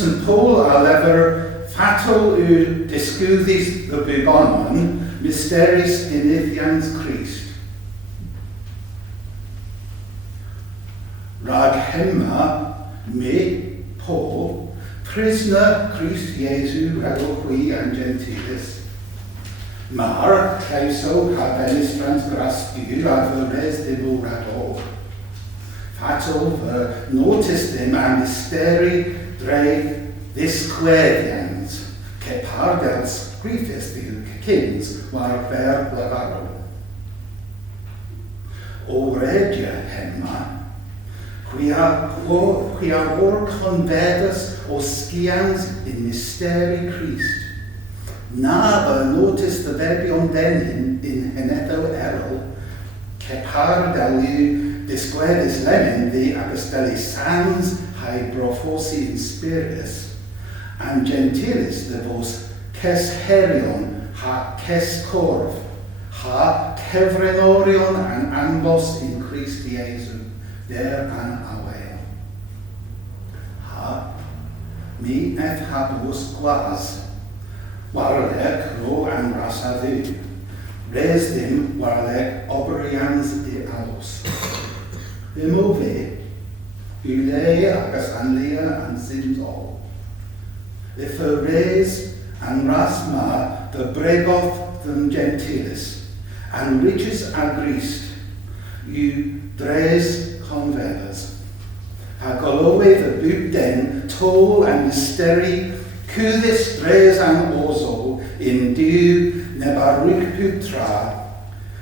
Sen Powl a lyfr fatel diskudhys the bubonan, mysteris dinythyans Krist. Rhag hemma, me, Paul, prisner Krist Yesu, dh'y and gentilis. Mar, Cleuso, ministrans Stool a Redyans radol. Fatel, noticed him and mysteri dh'y diskudhys, Kepargels, Grifes kings, hwarvos levarol. O Redyans hemma, Hwegves o skians in mysteri Krist. Na notice the verbion den in henetho erol, diskudhys dh'y apostoli sans hwegves in spiritus, and gentilis de vos herion ha korv, ha kevrenorion and ambos in Krist Yesu, there and away. Ha, mi hwegves gwas, warleg ro and rasadu, Redyans warleg Redyans Eglos. Vimove, Ule agus anlia and Sinzol. Efesus and rasma the bregoth the gentilis, and riches agrist, dh'y converters. Hwegves the bubonan, Stool and mysteris, diskudhys and ozo, in dh'y putra,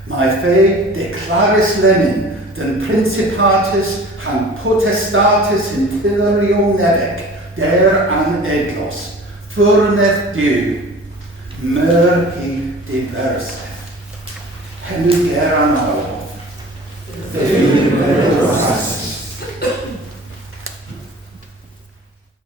my fe declaris lenin, den principatis and potestatis in Kernewek, there and Eglos, furneth dh'y, hi diverse. Hemma